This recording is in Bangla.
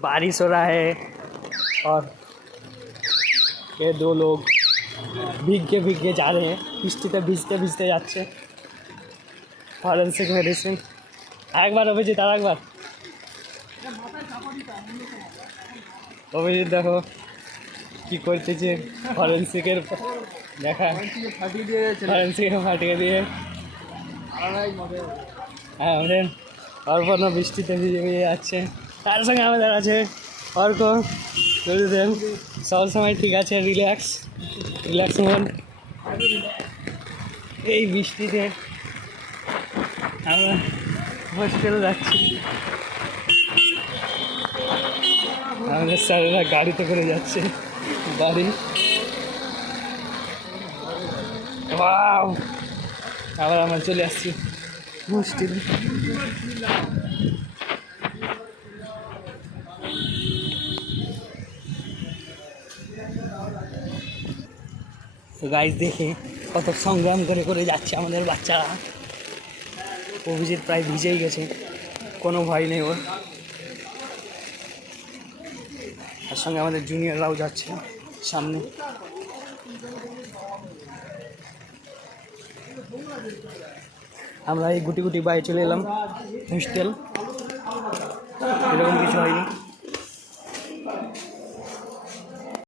बारिश हो रहा है और ये दो लोग भीग के जा रहे हैं। বৃষ্টিতে ভিজতে যাচ্ছে। ফরেন্সিক মেডিসিন একবার অভিজিৎ আর একবার অভিজিৎ দেখো কি করতেছে ফরেন্সিকের দেখা ফরেন্সিকে ফাটিয়ে দিয়ে হ্যাঁ আমাদের অর্পণ বৃষ্টিতে ভিজে যাচ্ছে। তার সঙ্গে আমাদের আছে অর্ক দেন সব সময় ঠিক আছে রিল্যাক্স মোড। এই বৃষ্টিতে আমরা হোস্টেলে যাচ্ছি। আমাদের স্যারেরা গাড়িতে করে যাচ্ছে বাড়ি। আবার আমরা চলে আসছি হোস্টেলে। তো গাইজ দেখে কত সংগ্রাম করে যাচ্ছে আমাদের বাচ্চারা। অভিজিৎ প্রায় ভিজেই গেছে, কোনো ভয় নেই ওর। তার সঙ্গে আমাদের জুনিয়ররাও যাচ্ছে সামনে। আমরা এই গুটি বাই চলে এলাম হোস্টেল, এরকম কিছু হয়নি।